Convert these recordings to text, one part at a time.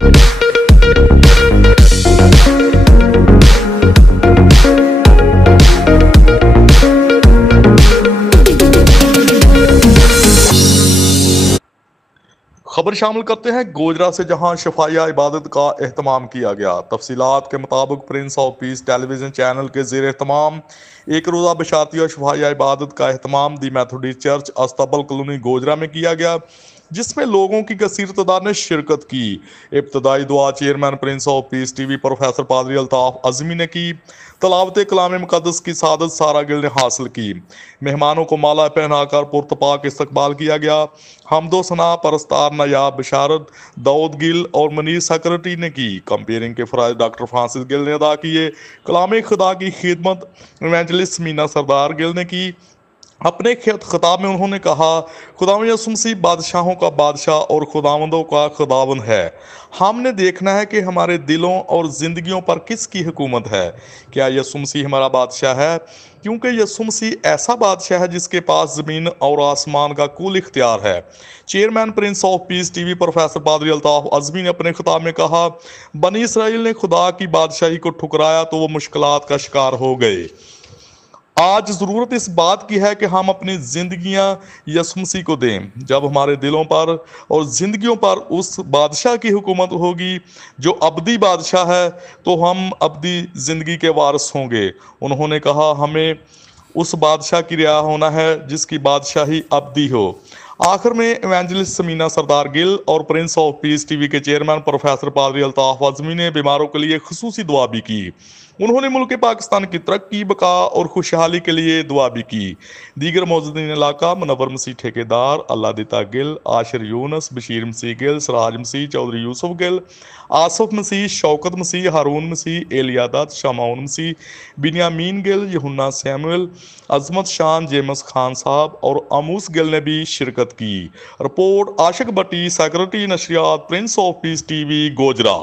خبر شامل کرتے ہیں گوجرا سے، جہاں شفائیہ عبادت کا اہتمام کیا گیا۔ تفصیلات کے مطابق prince of peace television channel کے زیر اہتمام ایک روزہ بشارتی اور شفائیہ عبادت کا اہتمام دی میتھوڈسٹ چرچ استبل کالونی گوجرا میں کیا گیا، جس میں لوگوں کی کثیر تعداد نے شرکت کی۔ ابتدائی دعا chairman prince of piece T V professor پادری الطاف عظمی نے کی۔ تلاوت کلام مقدس کی سعادت سارا گل نے حاصل کی۔ مہمانوں کو مالا پہنا کر پرتپاک استقبال کیا گیا۔ حمد و ثنا پرستار نایاب بشارت داؤد گل اور منیر سیکرٹری نے کی۔ کمپیئرنگ کے فرائض ڈاکٹر فرانسس گل نے ادا کیے۔ کلام خدا کی خدمت ایونجلسٹ مینا سردار گل نے کی۔ اپنے خطاب میں انہوں نے کہا، خداوند یسوع مسیح بادشاہوں کا بادشاہ اور خداوندوں کا خداوند ہے۔ ہم نے دیکھنا ہے کہ ہمارے دلوں اور زندگیوں پر کس کی حکومت ہے۔ کیا یسوع مسیح ہمارا بادشاہ ہے؟ کیونکہ یسوع مسیح ایسا بادشاہ ہے جس کے پاس زمین اور آسمان کا کل اختیار ہے۔ Chairman prince of piece T V professor پادری الطاف عظمی نے اپنے خطاب میں کہا، بنی اسرائیل نے خدا کی بادشاہی کو ٹھکرایا تو وہ مشکلات کا شکار ہو گئے۔ آج ضرورت اس بات کی ہے کہ ہم اپنی زندگیاں یسوع مسیح کو دیں۔ جب ہمارے دلوں پر اور زندگیوں پر اس بادشاہ کی حکومت ہوگی جو ابدی بادشاہ ہے، تو ہم ابدی زندگی کے وارث ہوں گے۔ انہوں نے کہا، ہمیں اس بادشاہ کی رعایا ہونا ہے جس کی بادشاہی ابدی ہو۔ آخر میں ایونجلسٹ مینا سردار گل اور prince of piece T V کے چیئرمین پروفیسر پادری الطاف عظمی نے بیماروں کے لیے خصوصی دعا بھی کی۔ انہوں نے ملک پاکستان کی ترقی، بقا اور خوشحالی کے لیے دعا بھی کی۔ دیگر موجودین علاقہ منور مسیح ٹھیکیدار، اللہ دیتا گل، عاشر یونس، بشیر مسیح گل، سراج مسیح، چودھری یوسف گل، آصف مسیح، شوکت مسیح، ہارون مسیح، ایلیا دت، شمعون مسیح، بنیامین گل، یوحنا سیموئل، عظمت شان، جیمس خان صاحب اور آموس گل نے بھی شرکت کی۔ رپورٹ عاشق بٹی، سیکرٹری نشریات، prince of piece T V, Gojra.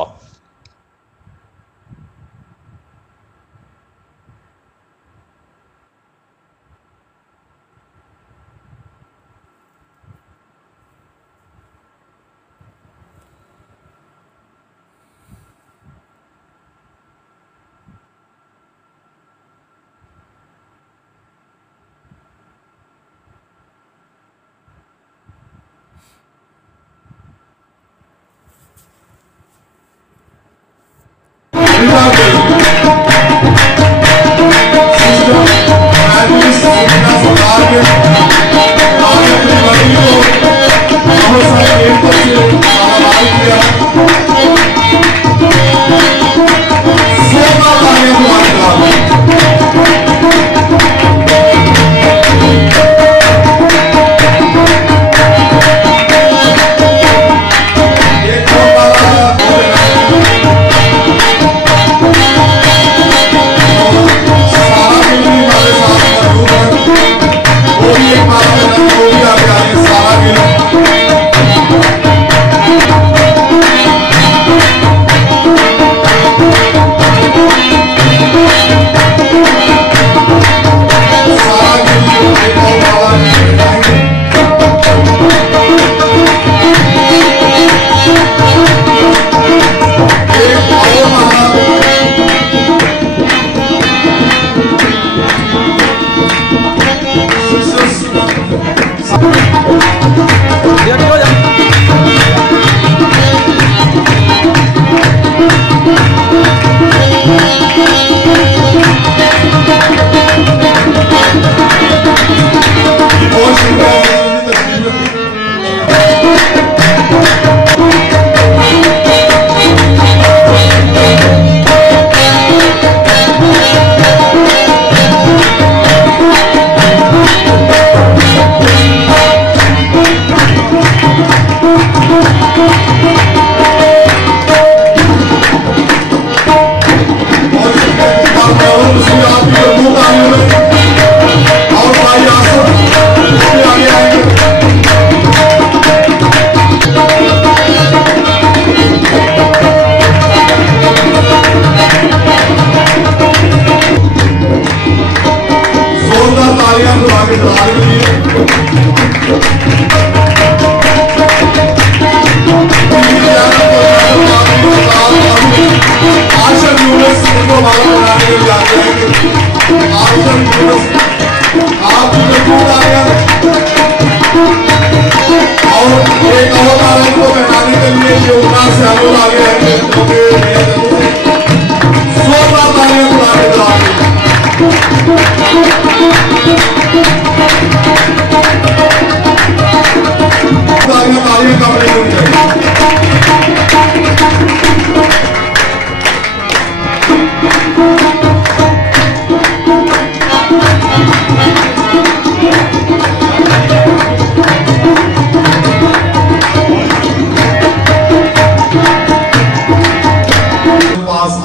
Corona से हम लोग आगे रहते हैं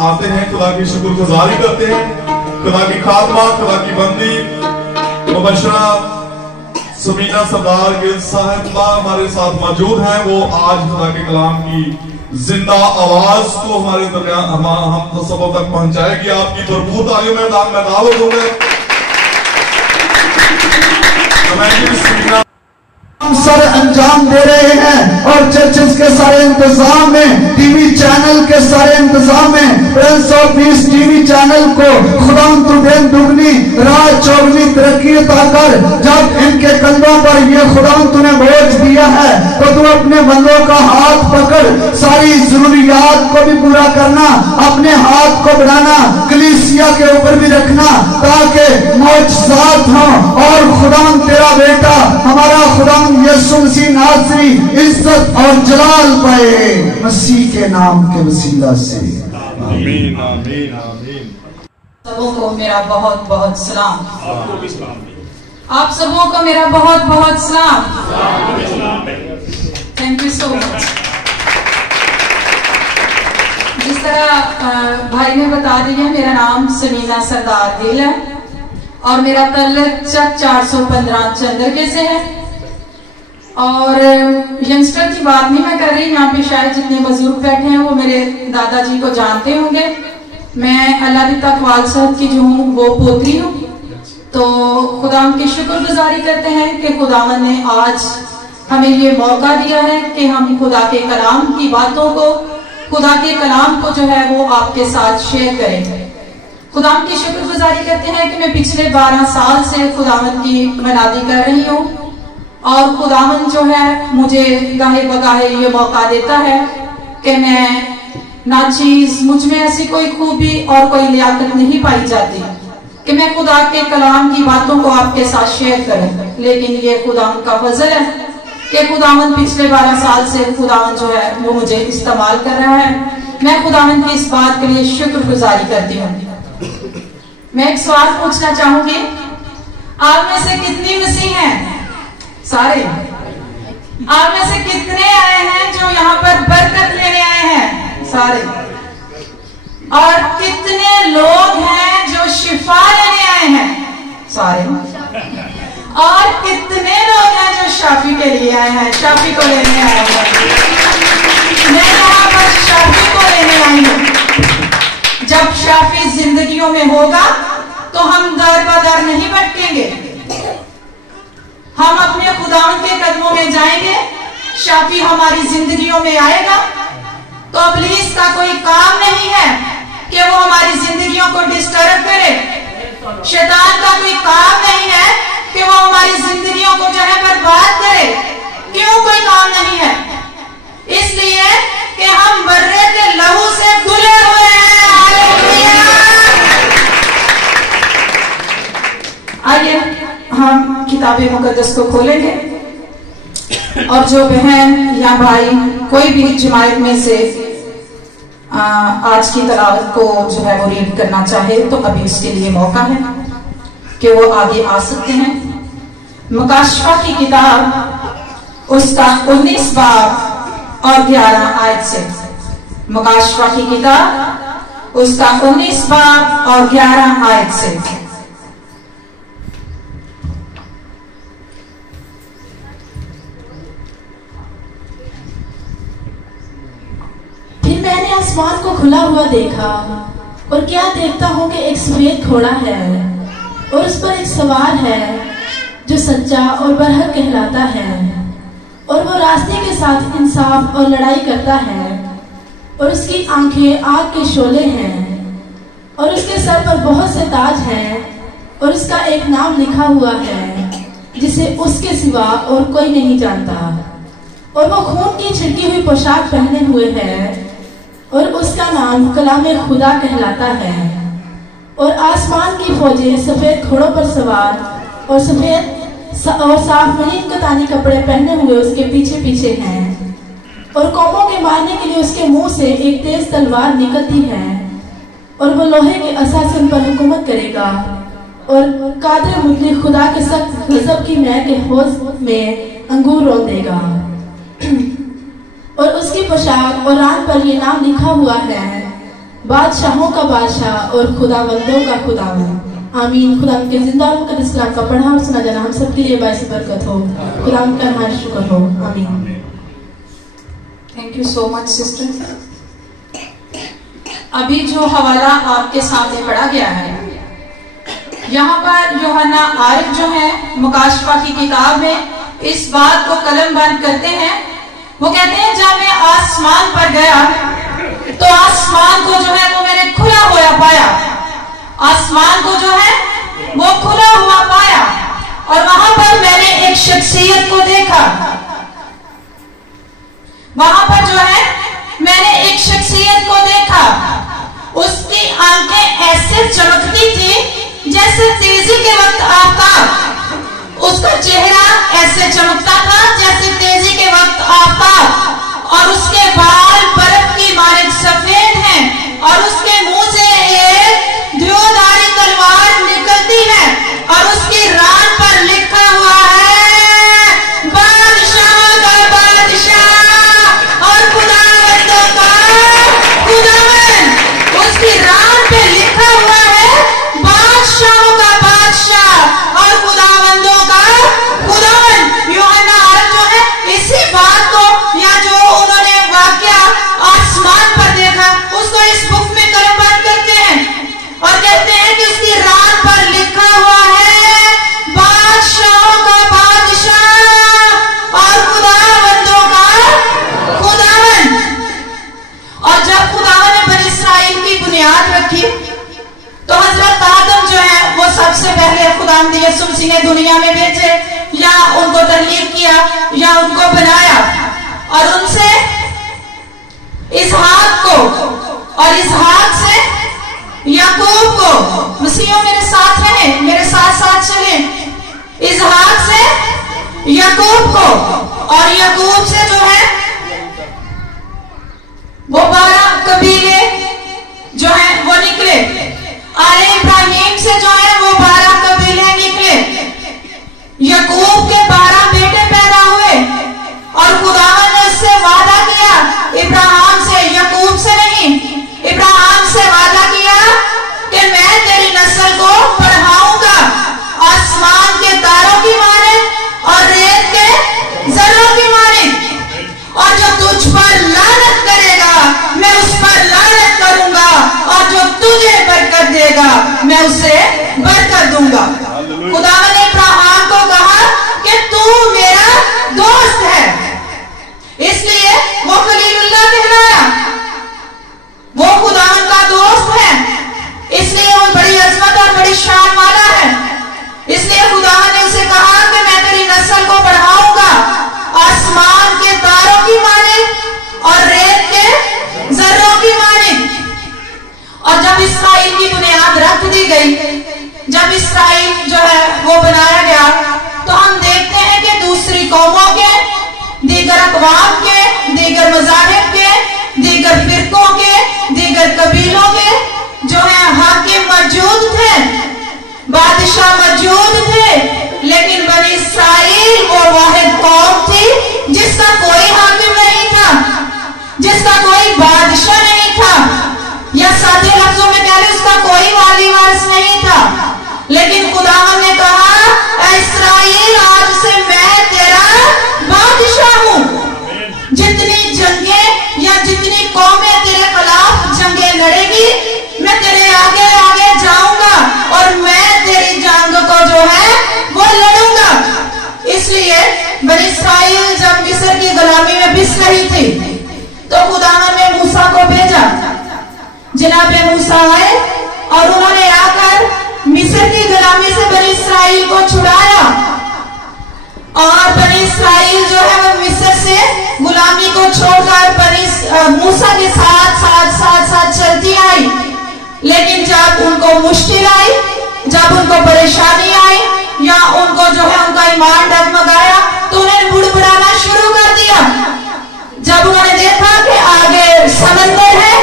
आते हैं, खुदा की शुक्रगुजारी करते हैं। खुदा की खातमा, खुदा की बंदी मुबशरा समीना सरदार गिल साहिबा हमारे साथ मौजूद हैं। वो आज खुदा के कलाम की जिंदा आवाज को हमारे दरमियान हम सबों तक पहुंचाएगी। आपकी भरपूर तालियों में दावत दूंगा। सर अंजाम दे रहे हैं और चर्चेस के सारे इंतजाम में, टीवी चैनल के सारे इंतजाम में, Prince of peace TV channel को खुदा तुझे दुगनी रात चौगनी तरक्की अता कर। जब इनके कंधों पर ये खुदा तूने बोझ दिया है तो तू अपने बंदों का हाथ पकड़, सारी जरूरियात को भी पूरा करना, अपने हाथ को बढ़ाना, कलीसिया के ऊपर भी रखना ताकि मौजज़ात हों और खुदा तेरा बेटा हमारा खुदा यीशु मसीह नाज़री इज्जत और जलाल पाए मसीह के नाम के वसीला से। आमीन आमीन आमीन। सबों को मेरा बहुत बहुत सलाम। आप सबों को मेरा बहुत बहुत सलाम। Thank you so much. जिस तरह भाई ने बता दिया, मेरा नाम समीना सरदार गिल है और मेरा तल्लुक 415 चंद्रके से है। और यंगस्टर की बात नहीं मैं कर रही, यहाँ पे शायद जितने बुजुर्ग बैठे हैं वो मेरे दादाजी को जानते होंगे। मैं अल्लाह दी तकवाल साहब की जो हूँ वो पोतरी हूँ। तो खुदा की शुक्रगुजारी करते हैं कि खुदावन ने आज हमें ये मौका दिया है कि हम खुदा के कलाम की बातों को, खुदा के कलाम को जो है वो आपके साथ शेयर करें। खुदावन की शुक्रगुजारी करते हैं कि मैं पिछले 12 साल से खुदावन की मनादी कर रही हूँ और खुदावन जो है मुझे गाहे बगाहे ये मौका देता है कि मैं नाचीज, मुझ में ऐसी कोई खूबी और कोई लियाकत नहीं पाई जाती कि मैं खुदा के कलाम की बातों को आपके साथ शेयर करूं। लेकिन ये खुदावन का फजल है कि खुदावन पिछले 12 साल से खुदावन जो है वो मुझे इस्तेमाल कर रहा है। मैं खुदावन की इस बात के लिए शुक्रगुजारी करती हूँ। मैं एक सवाल पूछना चाहूंगी, आप में से कितनी मसीह हैं? सारे। आप में से कितने आए हैं जो यहाँ पर बरकत लेने आए हैं? सारे। और कितने लोग हैं जो शिफा लेने आए हैं? सारे। और कितने लोग हैं जो शाफी के लिए आए हैं, शाफी को लेने आए हैं? मैं यहाँ पर शाफी को लेने आई हूँ। जब शाफी जिंदगियों में होगा तो हम दर बदर नहीं भटकेंगे, हम अपने खुदावन के कदमों में जाएंगे। शाफी हमारी जिंदगियों में आएगा तो इब्लीस का कोई काम नहीं है कि वो हमारी जिंदगियों को डिस्टर्ब करे। शैतान का कोई काम नहीं है कि वो हमारी जिंदगियों को जो है बर्बाद करे। क्यों कोई काम नहीं है? इसलिए कि हम बर्रे के लहू से धुले हुए हैं। हालेलुया। आइए हम किताबे मुकद्दस को खोलेंगे और जो बहन या भाई कोई भी जमात में से आज की तलावत को जो है वो रीड करना चाहे तो अभी उसके लिए मौका है कि वो आगे आ सकते हैं। मुकाशफा की किताब उसका 19 बाब और 11 आयत से। मुकाशफा की किताब उसका 19 बाब और 11 आयत से। मैंने आसमान को खुला हुआ देखा और क्या देखता हूँ कि एक सफेद घोड़ा है और उस पर एक सवार है जो सच्चा और बरहक कहलाता है और वो रास्ते के साथ इंसाफ और लड़ाई करता है और उसकी आंखें आग के शोले हैं और उसके सर पर बहुत से ताज हैं और उसका एक नाम लिखा हुआ है जिसे उसके सिवा और कोई नहीं जानता। और वो खून की छिड़की हुई पोशाक पहने हुए है और उसका नाम कलाम खुदा कहलाता है। और आसमान की फौजें सफेद घोड़ों पर सवार और सफेद और साफ महीन कतानी कपड़े पहने हुए उसके पीछे पीछे हैं। और कौमों के मारने के लिए उसके मुंह से एक तेज तलवार निकलती है और वो लोहे के असा से उन पर हुकूमत करेगा और कादिर मुतलिक खुदा के सख्त गजब की मैं के हौज में अंगूर रोन देगा। और उसकी पोशाक और रान पर ये नाम लिखा हुआ है, बादशाहों का बादशाह और खुदावंदों का खुदावंद। आमीन। खुदा के जिंदा और मुकद्दस कलाम का पढ़ा और सुना जाना हम सबके लिए बाइस बरकत हो। खुदा का नाम शुक्र हो। आमीन। Thank you so much sister. अभी जो हवाला आपके सामने पढ़ा गया है, यहाँ पर यूहन्ना आरिफ जो है मुकाशफा की किताब में इस बात को कलम बंद करते हैं। वो कहते हैं जब मैं आसमान पर गया तो आसमान को जो है वो मैंने खुला हुआ पाया। आसमान को जो है वो खुला हुआ पाया और वहां पर मैंने एक शख्सियत को देखा। वहां पर जो है मैंने एक शख्सियत को देखा। उसकी आंखें ऐसे चमकती थी जैसे तेजी के वक्त आफ्ताब। उसका चेहरा ऐसे चमकता था जैसे तेजी के वक्त आफ्ताब और उसके बाल बर्फ की मानिक सफेद हैं और उसके मुंह से एक ध्रुवधारी तलवार निकलती है और उसकी रान पर लिखा हुआ है बादशाह का बादशाह और खुदावंदों का खुदावंद। उसकी रान पे लिखा हुआ है बादशाहों का बादशाह और खुदावंदों का खुदावंद। यूहन्ना आरिफ जो है इसी बात को या जो उन्होंने वाकया आसमान पर देखा उसको इस बुक में कलमबंद करते हैं और कहते हैं कि उसकी रान पर लिखा हुआ है बादशाहों का बादशाह और खुदावंदों का खुदावंद। और जब खुदावंद ने बनी इस्राइल की बुनियाद रखी तो हजरत आदम जो है वो सबसे पहले खुदावंद यीशु मसीह ने दुनिया में भेजे या उनको तख्लीक किया या उनको बनाया और उनसे इसहाक को और इसहाक से याकूब को, मसीहों मेरे साथ रहे, मेरे साथ साथ चले, इसहाक से याकूब को और याकूब से जो है वो 12 कबीले जो है वो निकले। आले इब्राहिम से जो है वो 12 कबीले निकले। याकूब के 12 बेटे पैदा हुए और खुदावंद ने उससे वादा किया, इब्राहिम से याकूब से नहीं, इब्राहिम से वादा किया कि मैं तेरी नस्ल को बढ़ाऊंगा आसमान के तारों की मानिक और रेत के जरों की मानिक। और जो तुझ पर लानत करेगा मैं उस पर लानत करूंगा और जो तुझे बरकत देगा मैं उसे बरकत दूंगा। खुदावंद ने इब्राहिम को कहा कि तू मेरा दोस्त है, इसलिए वो खलीलुल्लाह कहलाया। वो खुदावंद का दोस्त है, इसलिए वो बड़ी अजमत और बड़ी शान वाला है। इसलिए खुदावंद ने उसे कहा कि मैं तेरी नस्ल को बढ़ाऊंगा आसमान के तारों की मानिक और रेत के जर्रों की मानिक। और जब इसराइल की बुनियाद रख दी गई, जब इसराइल जो है वो बनाया गया, तो हम देखते हैं कि दूसरी कौमों के, दीगर अक़वाम के, दीगर मज़ाहिब के, दीगर फिरकों के, दीगर कबीलों के जो है हाकिम मौजूद थे, बादशाह मौजूद थे, लेकिन बनी इस्राइल वो वाहिद कौम थी जिसका कोई हाकिम नहीं था, जिसका कोई बादशाह नहीं था, या सादे लफ्जों में कह रहे उसका कोई वाली वारिस नहीं था। लेकिन खुदावंद ने कहा ऐ इस्राइल आज से मैं तेरा बादशाह हूं। जितनी जंगें या जितनी कौमें तेरे खिलाफ जंगें लड़ेगी मैं तेरे आगे आगे जाऊंगा और मैं तेरी जंग को जो है वो लड़ूंगा। इसलिए बनी इस्राइल जब मिस्र की गुलामी में पिस रही थी तो खुदावंद ने मूसा को भेजा। जनाबे मूसा आए और उन्होंने आकर मिस्र की गुलामी से बनी इस्राइल को छुड़ाया और बनी इस्राइल जो है वो मिस्र से गुलामी को छोड़कर मूसा के साथ चलती आई। लेकिन जब उनको मुश्किल आई, जब उनको परेशानी आई, या उनको जो है उनका ईमान डगमगाया, तो उन्हें बुड़बुड़ाना शुरू कर दिया। जब उन्होंने देखा कि आगे समंदर है,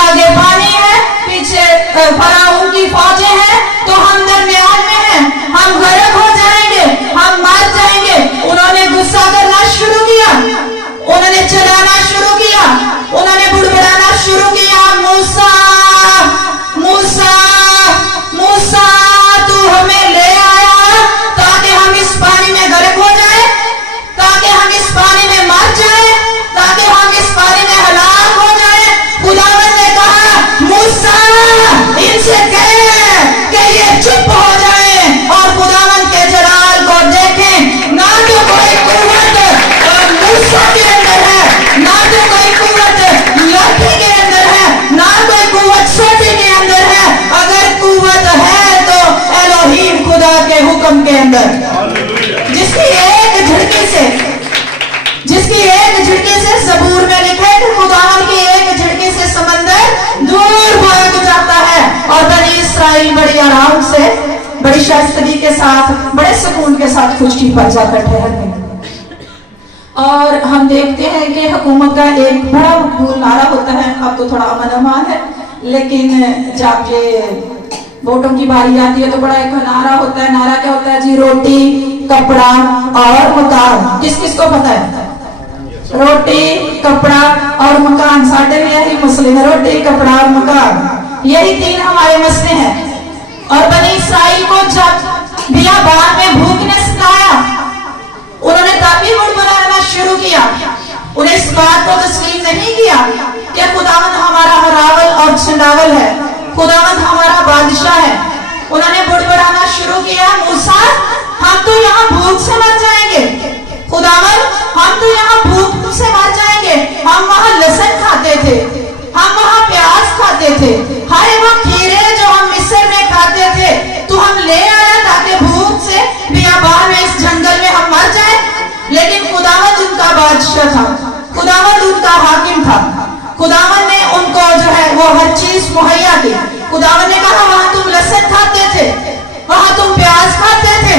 आगे पानी है, पीछे फराउन की फौजें हैं, तो हम दरमियान में हैं, हम गर्क हो जाएंगे, हम मर जाएंगे, उन्होंने गुस्सा करना शुरू किया, उन्होंने चलाना शुरू किया, उन्होंने बुड़बुड़ाना शुरू किया, मूसा मूसा मूसा तू हमें ले आया ताकि हम इस पानी में गर्क हो जाए, ताकि हम इस पानी में मर जाए, ताकि हम इस पानी में हलाक हो जाए। खुदावंद ने कहा मूसा इनसे कहे कि ये चुप हो जाए और खुदावंद के जलाल को देखें। ना तो कोई कुव्वत मूसा के अंदर है, ना तो कोई कुव्वत लाठी के अंदर है, ना कोई कुव्वत सोटी के अंदर है। अगर कुव्वत है तो एलोहीम खुदा के हुक्म के अंदर, जिसकी एक झटके से ज़बूर में लिखा है कि खुदावंद की एक झटके से समंदर दूर भाग जाता है और बनी इस्राइल बड़ी आराम से, बड़ी शाइस्तगी के साथ, बड़े सुकून के साथ खुशकी पर जाकर ठहरते हैं। और हम देखते हैं कि हुकूमत का एक बड़ा मकबूल नारा होता है, अब तो थोड़ा अमन अमान है, लेकिन जब ये वोटों की बारी आती है तो बड़ा एक नारा होता है। नारा क्या होता है जी? रोटी, कपड़ा और मकान। किस किस को पता है? रोटी, कपड़ा और मकान। साढ़े में यही मसले हैं, रोटी, कपड़ा और मकान, यही तीन हमारे मसले हैं। और बनी इस्राइल को जब बियाबान में भूख ने सताया, उन्होंने तभी बुड़बुड़ाना शुरू किया। उन्हें इस बात को तस्लीम नहीं किया कि खुदावंद हमारा हरावल और छंडावल है, खुदावंद हमारा बादशाह है। उन्होंने बुड़बुड़ाना शुरू किया, मूसा हम तो यहाँ भूख से मर जाएंगे, खुदावंद हम तो यहाँ भूख से मर जाएंगे। हम वहाँ लहसुन खाते थे, हम वहाँ प्याज खाते थे, हाय वो खीरे जो हम मिस्र में खाते थे, तो हम ले आया ताकि भूख से बियाबान में इस जंगल में हम मर जाए। लेकिन खुदावंद उनका बादशाह था, खुदावंद उनका हाकिम था, खुदावंद ने उनको जो है वो हर चीज मुहैया की। खुदावंद ने कहा वहां तुम लहसुन खाते थे, वहां तुम प्याज खाते थे,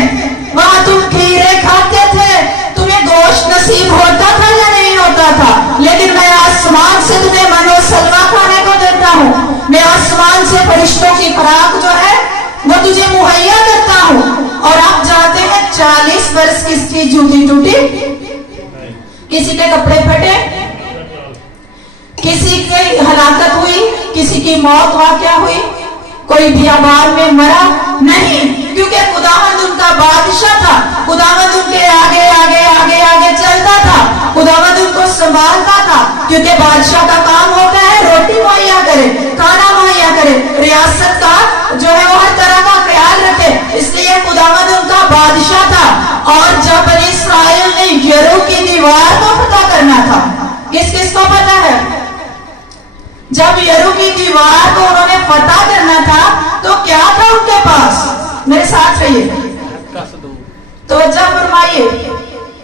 वहां तुम खीरे खाते थे, तुम्हें गोश्त नसीब होता था या नहीं होता था? लेकिन मैं आसमान से तुम्हें मनो सलवा खाने को देता हूँ, मैं आसमान से फरिश्तों की खुराक जो है वो तुझे मुहैया करता हूँ। और आप जाते हैं 40 वर्ष किसकी जूती टूटी, किसी के कपड़े फटे, किसी की हलाकत हुई, किसी की मौत वाक़या हुई, कोई बियाबान में मरा नहीं, क्योंकि खुदावंद उनका बादशाह था, खुदावंद उनके आगे आगे आगे आगे चलता था, खुदावंद उनको संभालता था। क्योंकि बादशाह का काम होता है रोटी मुहैया करे, खाना मुहैया करे, रियासत का जो है वो हर तरह का ख्याल रखे, इसलिए खुदावंद उनका बादशाह था। और जब बनी इस्राइल ने यरीहो की दीवार को फतह करना था, किस किस को पता है? जब यरीहो की दीवार को उन्होंने फतह करना था तो क्या था उनके पास? मेरे साथ रहिए, तो जब फरमाइए,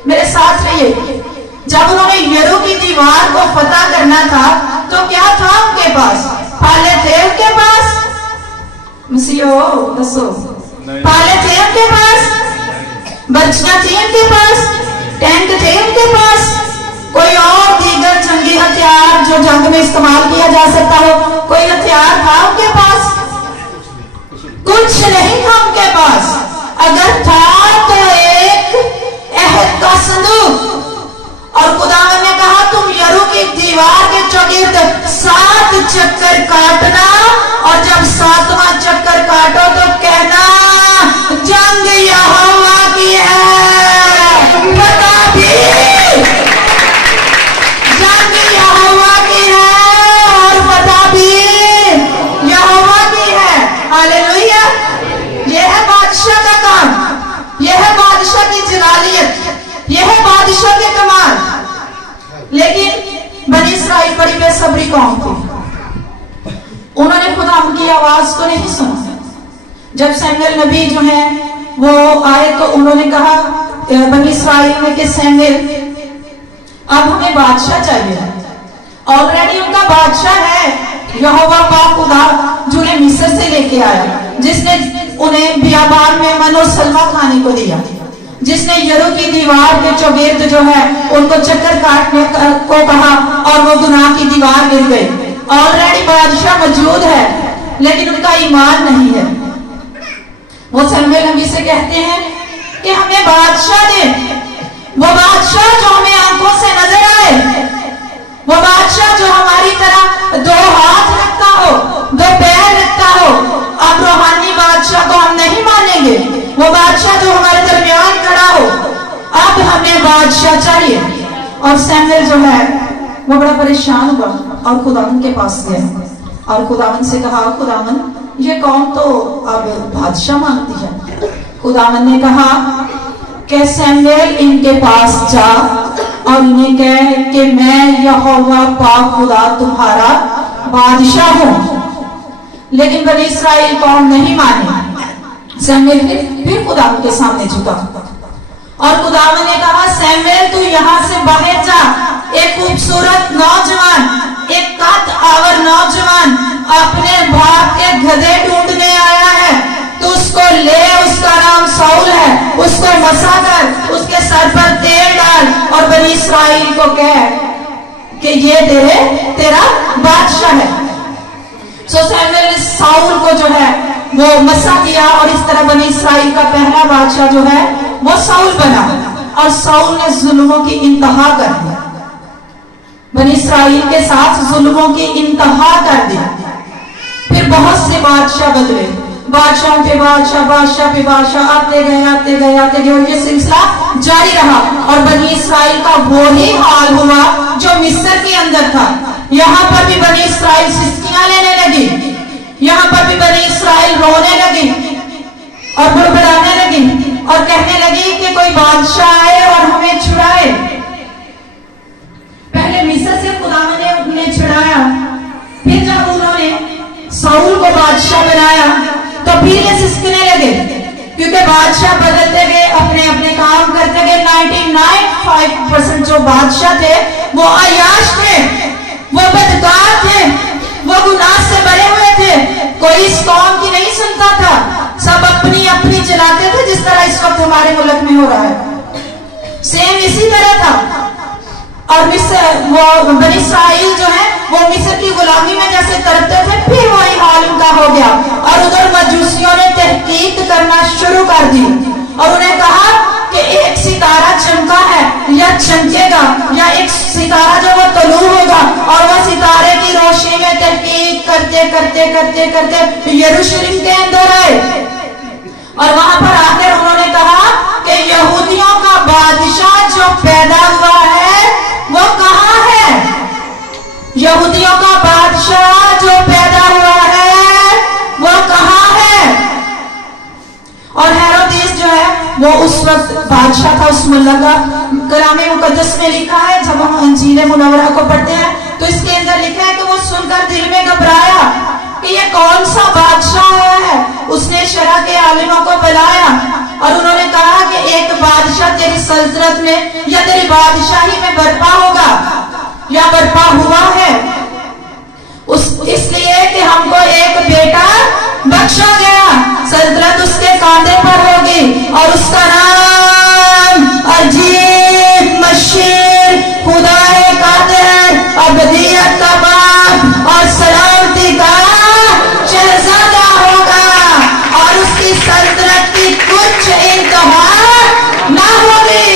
मेरे साथ रहिए। जब उन्होंने यरीहो की दीवार को फतह करना था तो क्या था उनके पास? पाले थे उनके पास? मसीहो दसो, पाले थे उनके पास? बर्छियां थी उनके पास? टैंक थे उनके पास? कोई और दीगर जंगी हथियार जो जंग में इस्तेमाल किया जा सकता हो, कोई हथियार था उनके पास? कुछ नहीं था उनके पास। अगर था तो एक अहद का संदूक। और खुदावंद ने कहा तुम यरीहो की दीवार के चौगिर्द 7 चक्कर काटना, और जब 7वां चक्कर काटो तो कहना जंग यहोवा की है, पता भी जंग यहोवा की है और पता भी यहोवा की है। हालेलुया। यह है बादशाह का काम, यह है बादशाह की जलालियत, यह है बादशाह के कमाल। लेकिन बनी इस्राइल बड़ी बेसब्री कौम थी, उन्होंने खुदा की आवाज को नहीं सुना। जब सैमुएल नबी जो है वो आए तो उन्होंने कहा बनी इस्राइल में कि सैमुएल अब हमें बादशाह चाहिए। ऑलरेडी उनका बादशाह है यहोवा पाक खुदा जो उन्हें मिस्र से लेके आया, जिसने उन्हें बियाबान में मनो सलवा खाने को दिया, जिसने यरू की दीवार के चौगिर्द जो है उनको चक्कर काटने को कहा और वो गुनाह की दीवार गिर गई। ऑलरेडी बादशाह मौजूद है लेकिन उनका ईमान नहीं है। वो सैमुएल नबी से कहते हैं कि हमें बादशाह दे, वो बादशाह जो हमें आंखों से नजर आए, वो बादशाह जो हमारी तरह दो हाथ रखता हो, दो पैर रखता हो। अब रूहानी बादशाह को हम नहीं मानेंगे, वो बादशाह जो हमारे दरमियान खड़ा हो। अब हमें बादशाह चाहिए। और सैमुएल जो है वो बड़ा परेशान हुआ और खुदावन के पास गया और खुदावन से कहा, खुदावन ये कौन तो अब बादशाह मांगती है। खुदावन ने कहा कि सैमुएल इनके पास जा और इन्हें कह कि मैं यहोवा पाक खुदा तुम्हारा बादशाह हूं। लेकिन बनी इस्राएल कौम नहीं माने। सैमुएल फिर खुदावन के सामने झुका और खुदावन ने कहा, सैमुएल तू यहां से बाहर जा। एक खूबसूरत नौजवान, एक कद आवर नौजवान अपने बाप के गधे ढूंढने आया है, तो उसको ले, उसका नाम साउल है, उसको मसा कर, उसके सर पर तेल डाल और बनी इस्राएल को कह कि ये तेरा बादशाह है। सो सैमुएल ने साउल को जो है वो मसा किया और इस तरह बनी इस्राएल का पहला बादशाह जो है वो साउल बना। और साउल ने जुल्मों की इंतहा कर दी, बनी इस्राएल के साथ जुल्मों की इंतहा कर दी। फिर बहुत से बादशाह बदले, बादशाह पे बादशाह, बादशाह पे बादशाह, आते गए आते गए आते गए और ये सिलसिला जारी रहा। और बनी इस्राएल का वो ही हाल हुआ जो मिस्र के अंदर था। यहाँ पर भी बनी इस्राएल सिसकियां लेने लगी, यहाँ पर भी बनी इस्राएल रोने लगी और बड़बड़ाने लगी और कहने लगी कि कोई बादशाह आए और हमें छुड़ाए। पहले मिस्र से खुदावन ने उन्हें छुड़ाया, फिर जब उन्होंने साउल को बादशाह बनाया तो फिर ये सिसकने लगे, क्योंकि बादशाह बदलते गए, अपने अपने काम करते गए। 99.5% जो बादशाह थे वो अय्याश थे, वो बदकार थे, वो गुनाह से भरे हुए थे। कोई इस कौम की नहीं सुनता था, सब अपनी अपनी चलाते थे, जिस तरह इस वक्त हमारे मुल्क में हो रहा है। सेम इसी तरह था। और वो बनी इस्राएल जो है वो मिस्र की गुलामी में जैसे तड़पते थे, फिर वही हाल उनका हो गया। और उधर मजूसियों ने तहकीक करना शुरू कर दी और उन्हें कहा कि एक सितारा चमका है या चमकेगा, या एक सितारा जो वो तलू होगा। और वह सितारे की रोशनी में तहकीक करते करते करते करते यरूशलेम के अंदर आए और वहां पर आकर उन्होंने कहा कि यहूदियों का बादशाह जो पैदा हुआ है वो कहाँ है। यहूदियों का बादशाह जो पैदा हुआ है वो कहाँ है। और हेरोदेस जो है वो उस वक्त बादशाह था उस मुल्क का। कलाम मुकद्दस में लिखा है, जब हम इंजील मुनव्वरा को पढ़ते हैं तो इसके अंदर लिखा है कि वो सुनकर दिल में घबराया कि ये कौन सा बादशाह आया है। उसने शरह के आलिमों को बुलाया और उन्होंने कहा कि एक बादशाह तेरी सल्तनत में या तेरी बादशाही में बर्पा होगा या बर्पा हुआ है, इसलिए कि हमको एक बेटा बख्शा गया, सल्तनत उसके कांधे पर होगी और उसका नाम अजीब, मशीर, खुदाए कादिर, अबदियत का बाप और सलामती का शहजादा होगा। और उसकी सल्तनत की कुछ इंतहा ना होगी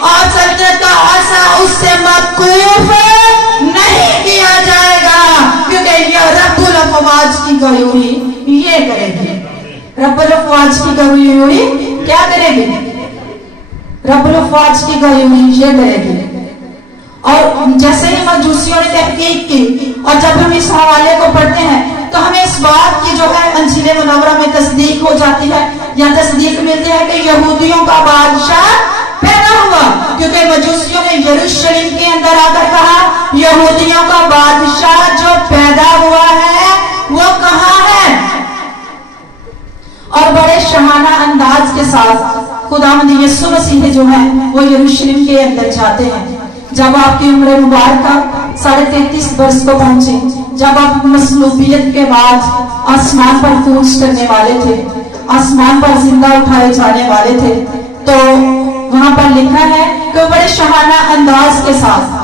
और सल्तनत का आसा उससे मौकूफ नहीं किया जाएगा, क्योंकि यह रब्बुल अफ़वाज की गयूरी ये करेगी। रब्बुल अफ़वाज की गयूरी क्या करेगी? रब्बुल अफ़वाज की गयूरी ये करेगी। और जैसे ही मजूसियों ने तहकीक की और जब हम इस हवाले को पढ़ते हैं तो हमें इस बात की जो है इंजील मुनव्वरा में तस्दीक हो जाती है या तस्दीक मिलती है कि यहूदियों का बादशाह पैदा हुआ, क्योंकि मजूसियों ने यरूशलेम के अंदर आकर कहा यहूदियों का बादशाह जो पैदा हुआ है वो कहाँ है। और बड़े शहाना अंदाज के साथ खुदावंद यीशु मसीह जो है वो यरूशलेम के अंदर जाते हैं। जब आपकी उम्र मुबारक 33.5 वर्ष को पहुंचे, जब आप मसलूबियत के बाद आसमान पर कूच करने वाले थे, आसमान पर जिंदा उठाए जाने वाले थे, तो वहां पर लिखा है कि वो बड़े शहाना अंदाज के साथ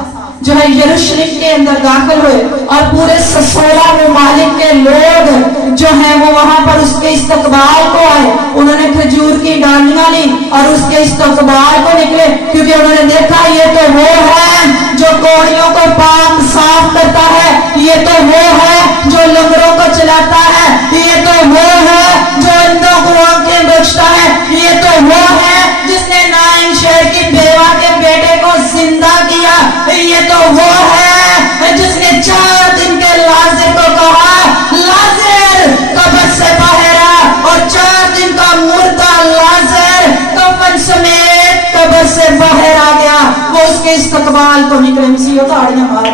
जो है यरूशलेम के अंदर दाखिल हुए और पूरे 16 ममालिक के लोग जो है वो वहां पर उसके इस्तकबाल को आए। उन्होंने खजूर की डालियां ली और उसके इस्तकबाल को निकले, क्योंकि उन्होंने देखा ये तो वो है जो कोढ़ियों को पाक साफ करता है, ये तो वो है जो लंगड़ों को चलाता है, ये तो वो है जो अंधों को आंखें बख्शता है, ये तो वो है जिसने नाइन शहर की बेवा के बेटे को जिंदा किया, ये तो वो है जिसने 4 दिन के लाजर को कहा लाजर कब्र से बाहर आ, और 4 दिन का मुर्दा लाजर कफन समेत कब्र से बाहर आ गया। वो उसके इस्तकबाल को निकले। मसीह ताड़ियां मार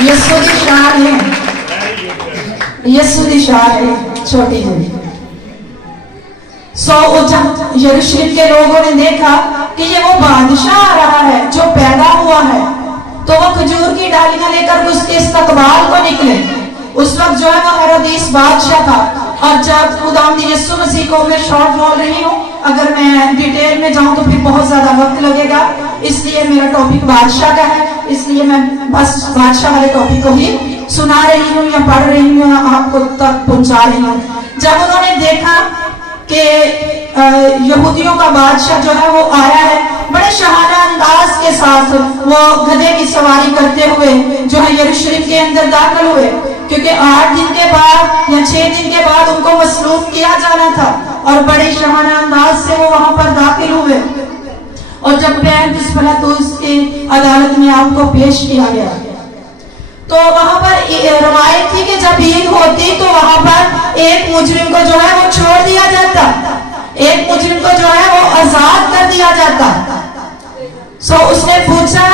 यीशु की शान है, यीशु की शान है छोटी जी। जब यरूशलेम के लोगों ने देखा कि ये वो बादशाह आ रहा है जो पैदा हुआ है, तो वो खजूर की डालियां लेकर उसके इस्तकबाल को निकले। उस वक्त जो है वो हेरोदेस बादशाह था। और जब खुदावंद यीशु मसीह को मैं शॉर्ट बोल रही हूँ, अगर मैं डिटेल में जाऊं तो फिर बहुत ज्यादा वक्त लगेगा, इसलिए मेरा टॉपिक बादशाह का है, इसलिए मैं बस बादशाह वाले टॉपिक को ही सुना रही हूँ या पढ़ रही हूँ, आपको तक पहुंचा रही हूँ। जब उन्होंने देखा कि यहूदियों का बादशाह जो है वो आया है, बड़े शहाना अंदाज के साथ वो गधे की सवारी करते हुए जो है यरूशलेम के अंदर दाखिल हुए, क्योंकि 8 दिन के बाद या 6 दिन के बाद उनको मसलूब किया जाना था, और बड़े शहाना अंदाज से वो वहां पर दाखिल हुए। और जब पैंतीस पिलातुस की अदालत में आपको पेश किया गया, तो वहां पर रवायत थी कि जब ईद होती तो वहां पर एक मुजरिम को जो है वो छोड़ दिया जाता, एक मुजरिम को जो है वो आजाद कर दिया जाता। उसने पूछा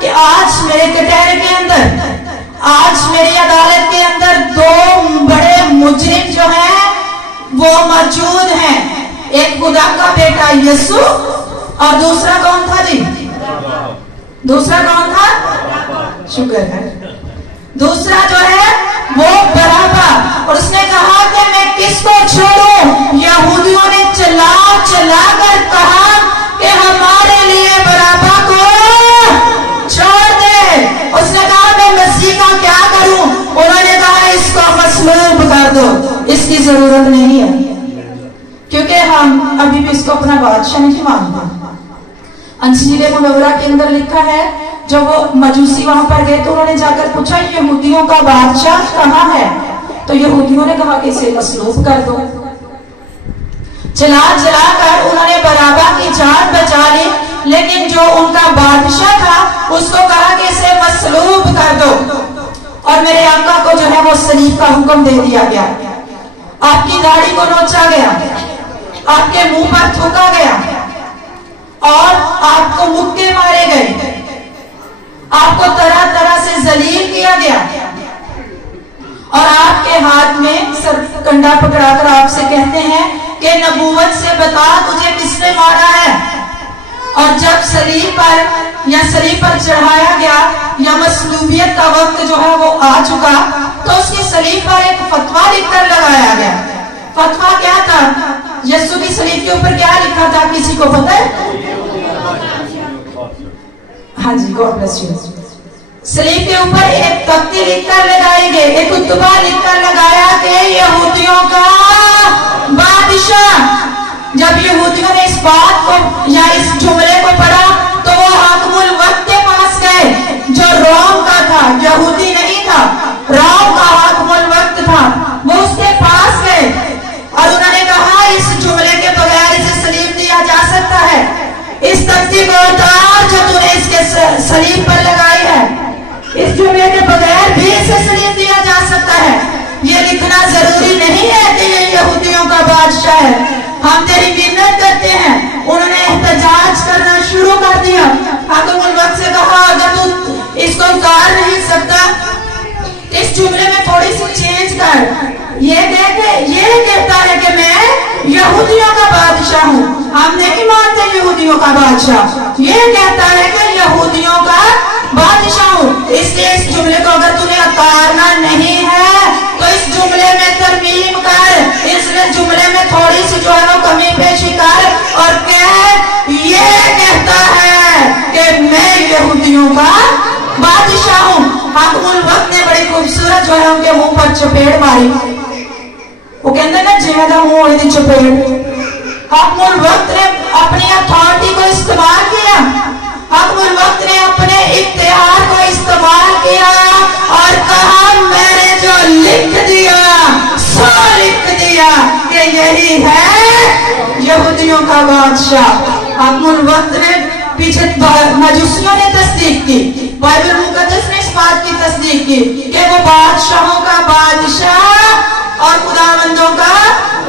कि आज मेरे कटहरे के अंदर, आज मेरी अदालत के अंदर 2 बड़े मुजरिम जो हैं वो मौजूद हैं, एक खुदा का बेटा यीशु और दूसरा कौन था जी? दूसरा कौन था? शुक्र है, दूसरा जो है वो बराबा। और उसने कहा कि मैं किसको छोड़ूं? यहूदियों ने चला चला कर कहा कि हमारे लिए बराबा को छोड़ दे। उसने कहा मैं मसीह का क्या करूं? उन्होंने कहा इसको मसलूब कर दो, इसकी जरूरत नहीं है, क्योंकि हम अभी भी इसको अपना बादशाह नहीं मानते। अंजील मुनव्वरा के अंदर लिखा है, जब वो मजूसी वहां पर गए तो उन्होंने जाकर पूछा यहूदियों का बादशाह कहाँ है? तो यहूदियों ने कहा कि इसे मसलूब कर दो। चला चला कर उन्होंने बराबा की जान बचा ली, लेकिन जो उनका बादशाह था उसको कहा कि इसे मसलूब कर दो। और मेरे आका को जो है वो सलीब का हुक्म दे दिया गया, आपकी दाढ़ी को नोचा गया, आपके मुंह पर थूका गया और आपको मुक्के मारे गए, आपको तरह तरह से जलील किया गया, और आपके हाथ में सरकंडा पकड़ाकर आपसे कहते हैं कि नबूवत से बता तुझे किसने मारा है। और जब सलीब पर चढ़ाया गया या मसलूबियत का वक्त जो है वो आ चुका, तो उसकी सलीब पर एक फतवा लिखकर लगाया गया। फतवा क्या था? यीशु की सलीब के ऊपर क्या लिखा था, किसी को पता है? हाँ जी, गॉड ब्लेस यू। सलीब के ऊपर एक तख्ती लिखकर लगाई गई, एक खुतबा लिखकर लगाया कि यहूदियों का बादशाह। जब यहूदियों ने इस बात को या इस जुमले को पढ़ा तो वो हाकिमुल वक्त के पास गए, जो रोम का था, यहूदी नहीं था, रोम का हाकिमुल वक्त था। वो उसके पास गए और उन्होंने कहा इस जुमले के बगैर इसे सलीब दिया जा सकता है, इस तख्ती को उतार जो तूने इसके सलीब पर लगाई है, इस जुमले के बगैर भी इसे सलीब दिया जा सकता है। ये लिखना जरूरी नहीं है कि ये यहूदियों का बादशाह है, हम तेरी मिन्नत करते हैं। उन्होंने एहतजाज करना शुरू कर दिया। हाकिमुल वक्त से कहा अगर तू इसको उतार नहीं सकता, इस जुमले में थोड़ी सी चेंज कर, ये कहता है कि मैं यहूदियों का बादशाह हूँ। हम नहीं मानते यहूदियों का बादशाह, ये कहता है कि यहूदियों का बादशाह हूँ। इसलिए इस जुमले को अगर तुम्हें उतारना नहीं है तो इस जुमले में तरमीम कर, इस जुमले में थोड़ी सी जो है वो कमी पेशी कर और ये कहता है कि मैं यहूदियों का बादशाह हूँ। हाकिमुल वक्त ने बड़ी खूबसूरत जो है उनके मुंह पर चपेट मारी, वो कहते ना जिम्मेदार मुंह वाली दी चपेट। हाकिमुल वक्त ने अपनी अथॉरिटी को इस्तेमाल किया, हाकिमुल वक्त ने अपने इख्तियार को इस्तेमाल किया और कहा मैंने जो लिख दिया सो लिख दिया कि यही है यहूदियों का बादशाह। हाकिमुल वक्त ने पीछे मजूसियों ने तस्दीक की, बाइबल मुकद्दस ने इस बात की तस्दीक की कि वो बादशाहों का बादशाह और खुदावंदों का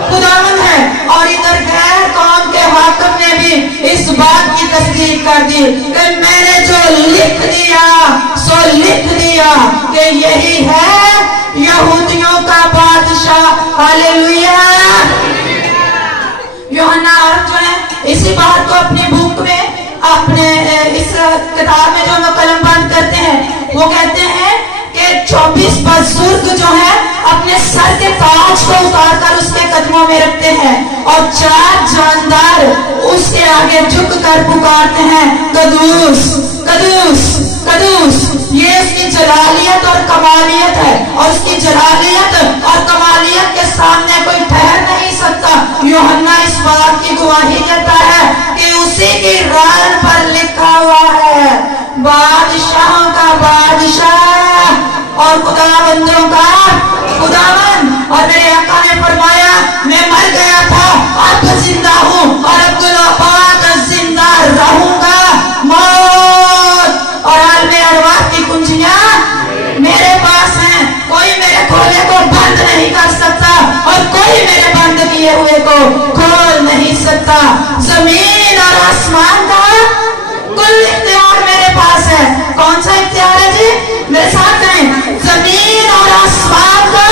खुदावंद है। और इधर गैर कौम के हाकिम ने भी इस बात की तस्दीक कर दी कि मैंने जो लिख दिया सो लिख दिया कि यही है यहूदियों का बादशाह। हालेलुया। यूहन्ना जो है इसी बात को अपनी बुक में, अपने इस किताब में जो हम कलम बंद करते हैं, वो कहते हैं कि 24 बुजुर्ग जो है अपने सर के ताज को उतारकर उसके कदमों में रखते हैं और 4 जानदार उसके आगे झुक कर पुकारते हैं कदूस कदूस कदूस। ये उसकी जलालियत और कमालियत है और उसकी जलालियत और कमालियत के सामने कोई ठहर नहीं सकता। यूहन्ना इस बात की गवाही देता है कि उसी की रान पर लिखा हुआ है बादशाहों का बादशाह और खुदावंदों का खुदावंद। और मेरे आका ने फरमाया मैं मर गया था अब जिंदा हूँ और अब्दुल जिंदा रहूंगा। मौत और आलमे अरवाह की कुंजियां मेरे पास हैं, कोई मेरे खोले को बंद नहीं कर सकता और कोई मेरे बंद किए हुए को खोल नहीं सकता। जमीन और आसमान का कुल इख्तियार मेरे पास है। कौन सा इख्तियार है जी? मेरे साथ हैं। जमीन और आसमान का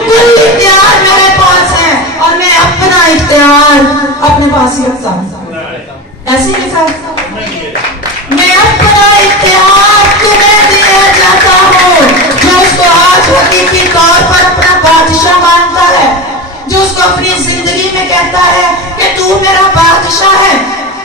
कुल इख्तियार मेरे पास है और मैं अपना इख्तियार अपने पास ही रखता हूँ। ऐसे लिखा, मैं अपना इख्तियार तुम्हें दिया जाता हूँ। जो उसको आज हकीकी तौर पर अपना बादशाह मानता है, जो उसको अपनी जिंदगी में कहता है कि तू मेरा बादशाह है,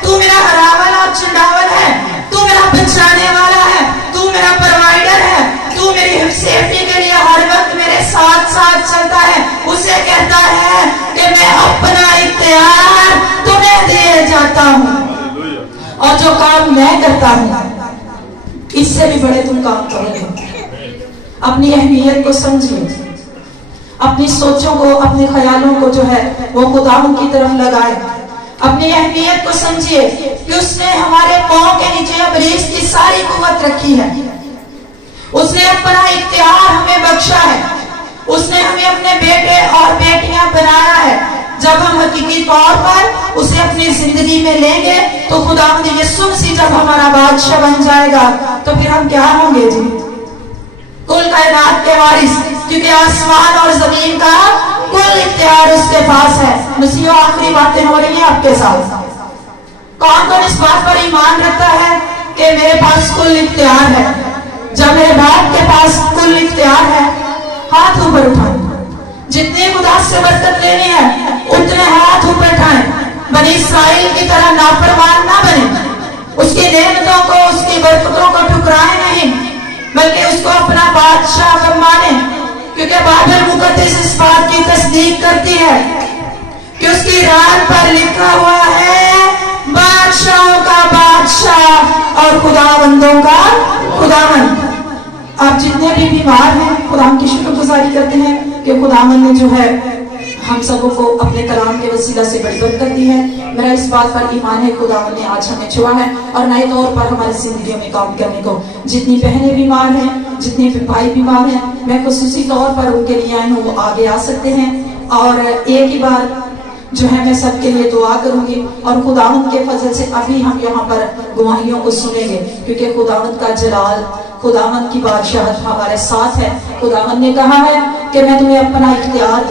तू मेरा हरावल और चंडावल है, तू मेरा बचाने वाला है, तू मेरा प्रोवाइडर है, तू मेरी सेफ्टी के लिए हर वक्त मेरे साथ साथ चलता है, उसे कहता है कि मैं अपना इख्तियार तुम्हें दिए जाता हूँ और जो काम मैं करता हूँ इससे भी बड़े तुम काम करोगे। अपनी अहमियत को समझिए, अपनी सोचों को, अपने ख्यालों को जो है वो खुदावंद की तरफ लगाए। अपनी अहमियत को समझिए कि उसने हमारे पांव के नीचे इब्लीस की सारी कुव्वत रखी है। उसने अपना इख्तियार हमें बख्शा है, उसने हमें अपने बेटे और बेटियां बनाया है। जब हम हकीकी तौर पर उसे अपनी जिंदगी में लेंगे तो खुदावंद यीशु मसीह जब हमारा बादशाह बन जाएगा तो फिर हम क्या होंगे जी? कुल कायनात के वारिस, क्योंकि आसमान और जमीन का कुल इख्तियार उसके पास है। मसीह आखिरी बातें हो रही हैं आपके साथ। कौन कौन इस बात पर ईमान रखता है कि मेरे पास कुल इख्तियार है? जब मेरे बाप के पास कुल इख्तियार है, हाथ ऊपर उठाएं। जितने खुदा से बरकत लेनी है उतने हाथ ऊपर उठाएं। बनी इस्राएल की तरह नाफरमान ना बने, उसकी नेमतों को, उसकी बरकतों को ठुकराए नहीं, बल्कि उसको अपना बादशाह माने। क्योंकि बाइबल मुकद्दस इस बात की तस्दीक करती है कि उसकी रान पर लिखा हुआ है बादशाहों का बादशाह और खुदावंदों का खुदावंद। आप जितने भी बीमार हैं खुदा की शुक्रगुजारी करते हैं कि खुदावंद ने जो है हम सबों को अपने कलाम के वसीला से बड़ी बरकत दी है। मेरा इस बात पर ईमान है खुदावंद ने आज हमें छुआ है और नए तौर पर हमारी जिंदगियों में काम करने को। जितनी बहनें बीमार हैं, जितने भाई बीमार हैं, मैं खुसूसी तौर पर उनके लिए आई हूँ, वो आगे आ सकते हैं। और एक ही बार जो है मैं सबके लिए दुआ करूंगी और खुदावंद के फजल से अभी हम यहाँ पर गवाहियों को सुनेंगे, क्योंकि खुदावंद का जलाल खुदावंद की बादशाहत हमारे साथ है। खुदावंद ने कहा है कि मैं तुम्हें अपना इख्तियार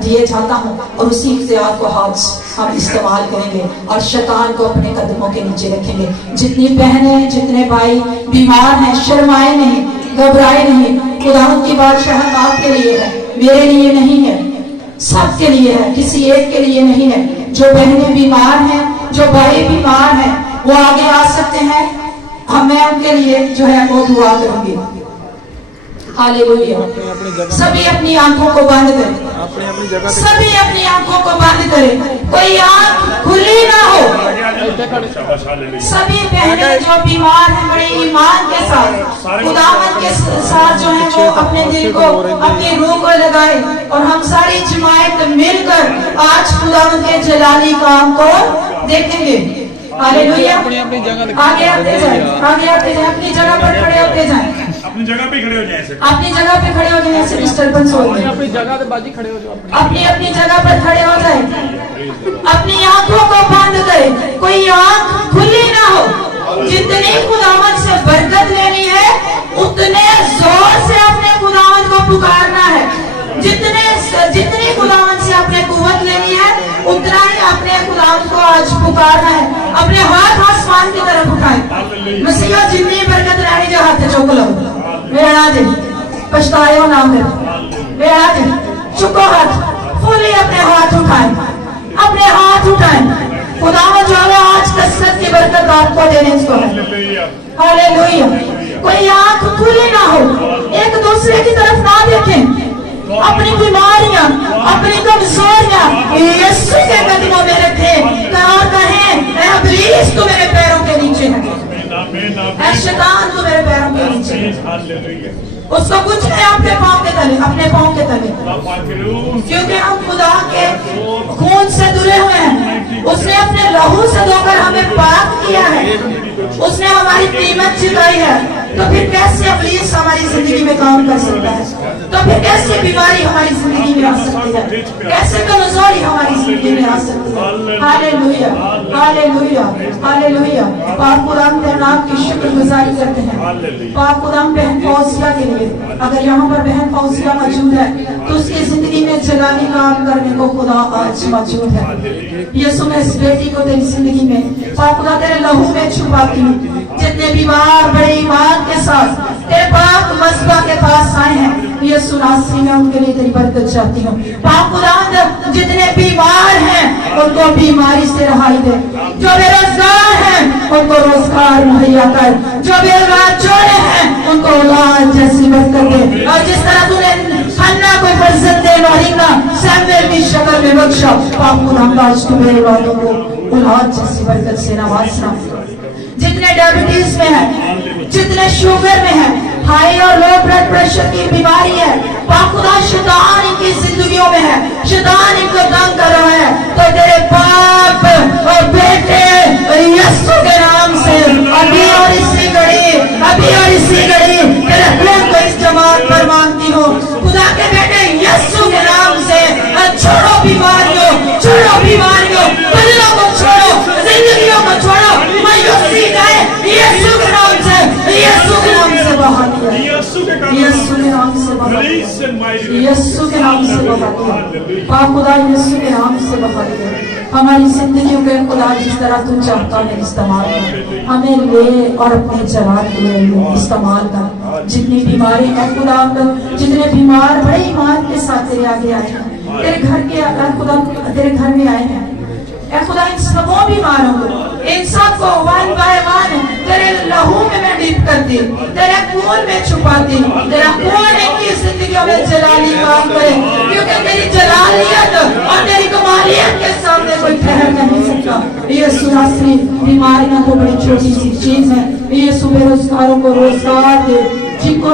दिए जाता हूँ और उसी इख्तियार को आज हम इस्तेमाल करेंगे और शैतान को अपने कदमों के नीचे रखेंगे। जितनी बहनें जितने भाई बीमार हैं, शर्माए नहीं, घबराए नहीं। खुदावंद की बादशाहत आपके लिए है, मेरे लिए नहीं है, सबके लिए है, किसी एक के लिए नहीं है। जो बहनें बीमार हैं, जो भाई बीमार हैं, वो आगे आ सकते हैं। मैं उनके लिए जो है वो दुआ करूंगी। हालेलुया। सभी अपनी आंखों को बंद करें, सभी अपनी आंखों को बंद करें, कोई आंख खुली ना हो। सभी बहनें जो बीमार हैं, बड़े ईमान के साथ खुदावंद के साथ जो है वो अपने दिल को, अपनी रूह को लगाए और हम सारी जमात मिलकर आज खुदावंद के जलाली काम को देखेंगे। हालेलुया। आगे आते जाए, आगे आते जाए, अपनी जगह पर खड़े होते जाए, अपनी जगह पे खड़े हो जाए, अपनी जगह पे खड़े हो जाए, ऐसे डिस्टर्बेंस हो रही है। अपनी जगह पे बाजी खड़े हो जाओ, अपनी अपनी जगह पर खड़े हो जाए, अपनी आंखों को बंद करें, कोई आंख खुली ना हो। जितनी खुदावंद से बरकत लेनी है उतने जोर से अपने खुदावंद को पुकारना है। जितनी खुदावंद से अपने कुव्वत लेनी है उतना ही अपने खुदावंद को आज पुकारना है। अपने हाथ आसमान की तरफ उठाए। मसीहा जितनी बरकत रहनी जो हाथ चुक लो, बेड़ा दे, पछताओ ना फिर, बेड़ा दे, चुको हाथ, फुली अपने हाथ उठाए, अपने हाथ उठाए। खुदावंद जो है आज कसरत की बरकत आपको देने को है। हालेलुया। कोई आंख खुली ना हो, एक दूसरे की तरफ ना देखें। अपनी बीमारियां, अपनी कमजोरियां यीशु के कदमों में रखें और कहें ऐ इब्लीस तू मेरे पैरों के नीचे है, ऐ शैतान तू मेरे पैरों के नीचे है। उसको कुछ है अपने पाँव के तले, अपने पाँव के तले, क्योंकि हम खुदा के खून से धुले हुए हैं। उसने अपने लहू से धोकर हमें पाक किया है, उसने हमारी कीमत चुकाई है। तो फिर कैसे इब्लीस हमारी जिंदगी में काम कर सकता है? तो फिर कैसे बीमारी हमारी जिंदगी में आ सकती है? कैसे कमजोरी हमारी जिंदगी में आ सकती है? Hallelujah, hallelujah, hallelujah. पाक खुदाम तेरे नाम की शुक्रगुजारी करते हैं। पाक खुदाम बहन फौजिया के लिए, अगर यहाँ पर बहन फौजिया मौजूद है तो उसकी जिंदगी में जलाली काम करने को खुदा आज मौजूद है। यीशु मैं इस बेटी को तेरी जिंदगी में पाक खुदा तेरे लहू में छुपाती हूँ। जितने बीमार बड़े ईमान के साथ तेरे पाक मस्बा के पास आए हैं, यीशु नासरी में उनके लिए तेरी बरकत चाहती हूँ। पाक खुदा जितने बीमार हैं उनको बीमारी से रहाई दे, जो बेरोजगार हैं उनको रोजगार मुहैया कर, जो बेऔलाद जोड़े हैं उनको औलाद जैसी बरकत दे। और जिस तरह तूने हन्ना को फर्जंद दे नौरीना सैमुएल की शक्ल में बख्शा, पाक खुदा आज तू मेरे वालों को औलाद जैसी बरकत से नवाजना। जितने डायबिटीज में है, जितने शुगर में है, हाई और लो ब्लड प्रेशर की बीमारी है, खुदा शैतान इनकी जिंदगियों में है, शैतान इनको तंग कर रहा है, तो तेरे बाप और बेटे यीशु के नाम से अभी और इसी घड़ी, अभी और इसी घड़ी तेरे खून को इस जमात पर मांगती हूँ। खुदा के बेटे यीशु के नाम से छोड़ो बीमारियों, छोड़ो बीमारियों, बदलों को छोड़ो, जिंदगियों को छोड़ो, मायूसी जाए यीशु के नाम से, यीशु के नाम से बहा दिया, यीशु के नाम से बहा दिया, यीशु के नाम से बहा दिया। पाक खुदा यीशु के नाम से बहा दिया। हमारी जिंदगियों में खुदा जिस तरह तू चाहता है इस्तेमाल कर, हमें ले और अपने जलाल के लिए इस्तेमाल कर। जितनी बीमारी है खुदा, जितने बीमार बड़े ईमान के साथ तेरे आगे आए हैं, तेरे घर के खुदा तेरे घर में आए हैं, खुदा इन सबों बीमारों को, इन सबको वन बाय वन तेरे लहू में मैं डीप करती, तेरे खून में छुपाती, तेरा खून इनकी जिंदगियों में जलाली काम करे, क्योंकि तेरी जलालियत और तेरी कमालियत के सामने कोई ठहर नहीं सकता। यीशु नासरी बीमारियां तो बड़ी छोटी सी चीज है। यीशु बेरोजगारों को रोजगार दे, जिनको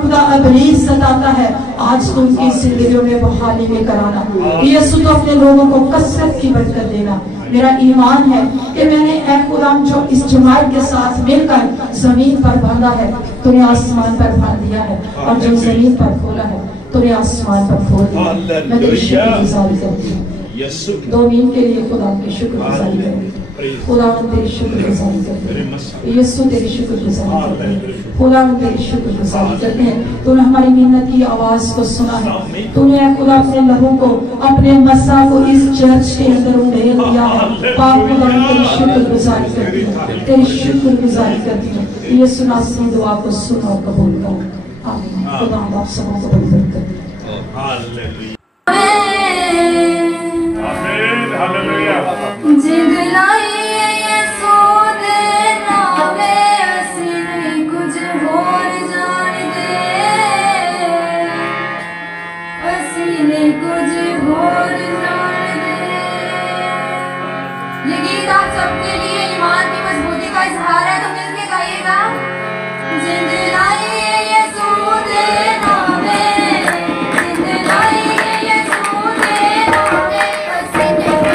खुदा इब्लीस सताता है आज तो उनकी जिंदगियों में बहाली लेकर आना। यीशु तो अपने लोगों को कसरत की बरकत देना। मेरा ईमान है कि मैंने ऐ खुदा जो इस जमात के साथ मिलकर जमीन पर बांधा है, तूने आसमान पर बांध दिया है, और जो जमीन पर खोला है तूने आसमान पर खोल दिया। मैं तेरी शुक्रगुजारी करती हूँ। 2 मील के लिए खुदा की शुक्रगुजारी करती हूँ। खुदावंद तेरी शुक्रगुजारी करते हैं यीशु तेरी शुक्रगुजारी करते हैं खुदावंद तेरी शुक्रगुजारी करते हैं। तूने हमारी मिन्नत की आवाज को सुना है, तूने खुदा अपने लहू को अपने मसा को इस चर्च के अंदर उड़ेल दिया है। पाक खुदावंद तेरी शुक्रगुजारी करती हूँ, तेरी शुक्रगुजारी करती हूँ। यीशु नासरी दुआ को सुनो कबूल करो। आमीन। खुदा आप सबको कबूल करे। हालेलुया जिद लाई यीशु दे नामे असीं नहीं कुछ होर जान दे, असीं नहीं कुछ होर जान दे। ये गीत आप सबके लिए ईमान की मजबूती का इजहार है, तो मिलके गाइएगा। जिद लाई यीशु दे नामे, जिद लाई यीशु दे नामे असीं नहीं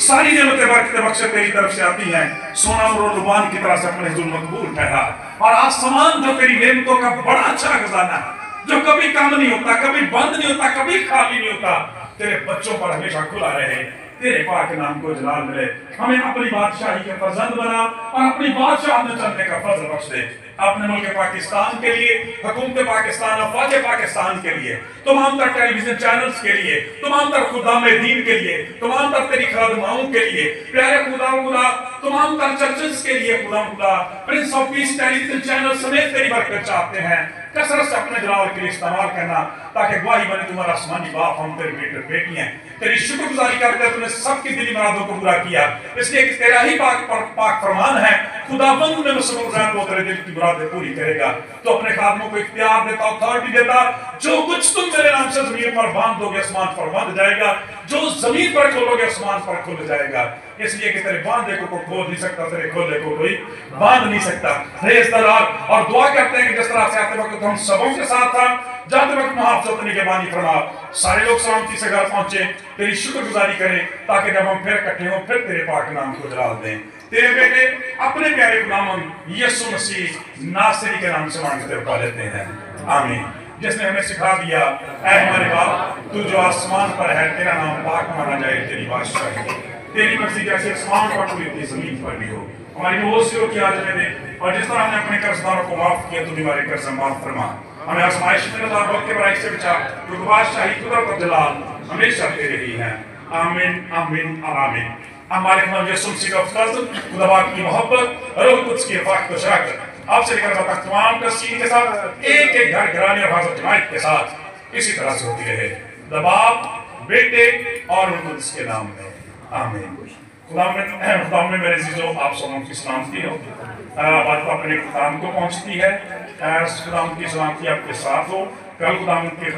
सारी नेमतें बरकतें बख्शत तेरी तरफ से आती हैं। सोना और रुमान की तरह से अपने हुजूर मकबूल ठहरा, और आसमान जो तेरी नेमतों का बड़ा अच्छा खजाना है, जो कभी कम नहीं होता, कभी बंद नहीं होता, कभी खाली नहीं होता, तेरे बच्चों पर हमेशा खुला रहे। तेरे पाक नाम को जलाल मिले। हमें अपनी बादशाही के फर्जंद बना और अपनी बादशाह में चलने का फजल बख्श दे। अपने मुल्क पाकिस्तान के लिए, हुकूमत पाकिस्तान, अफवाज पाकिस्तान के लिए, तमाम तर टेलीविजन चैनल्स के लिए, तमाम तर खुदाम दीन के लिए, तमाम तर तेरी खादमाओं के लिए, प्यारे खुदा तमाम तर चर्चेस के लिए खुदा Prince of peace television channel समेत तेरी बरकत चाहते हैं। कसरत से अपने जलाल के लिए इस्तेमाल करना ताकि गवाही बने तुम्हारा आसमानी बाप, हम तेरे बेटे बेटी हैं। तेरी शुक्रगुजारी करते हैं तुमने सबकी दिली मुरादों को पूरा किया, इसलिए कि तेरा ही पाक फरमान है खुदाबंद में मुसलमान वो तेरे दिल की मुरादें पूरी करेगा। तो अपने खादमों को इख्तियार देता, अथॉरिटी देता, जो कुछ तुम मेरे नाम से जमीन पर बांध दोगे आसमान पर बांध जाएगा, जो जमीन पर खोलोगे आसमान पर खुल जाएगा। इसलिए कि तेरे बांधे को कोई खोल नहीं सकता, तेरे खोले को कोई बांध नहीं सकता। रेस दलाल और दुआ करते हैं कि जिस तरह से आते वक्त हम सबों के साथ था, जाते वक्त मुहाफ़ज़त निगहबानी फरमा, सारे लोग सलामती से घर पहुंचे, तेरी शुक्रगुजारी करें ताकि जब हम फिर इकट्ठे हों फिर तेरे पाक नाम को जलाल दें। तेरे बेटे अपने प्यारे गुलाम यीशु मसीह नासरी के नाम से मांगते पा लेते हैं, आमीन। जिसने हमें सिखा दिया, ऐ हमारे बाप तू जो आसमान पर है, तेरा नाम पाक माना जाए, तेरी बादशाही, तेरी मर्जी जैसे आसमान पर पूरी इतनी जमीन पर भी हो। हमारी नौसियों की आज दे, और जिस तरह हमने अपने कर्जदारों को माफ किया, तू हमारे कर्ज माफ फरमा। हमें आजमाइश में ना वक्त के बुराई से बचा, क्योंकि बादशाही कुदरत और जलाल हमेशा तेरे ही है, आमीन आमीन और आमीन। हमारे खिलाफ यीशु मसीह का फजल, खुदा की मोहब्बत, रूह कुद्स की हिफाज़त और शराकत आपसे लेकर तक तमाम तस्कीन के साथ, एक एक घर घराने और हाज़िर जमात के साथ इसी तरह से होती रहे, बाप, बेटे और रूह कुद्स के नाम में, आमीन। खुदा में मेरे अज़ीज़ों, आप सबों की सलामती हो, बात तो अपने खुदाम को पहुंचती है। खुदाम की सलामती आपके साथ हो। कल खुदाम के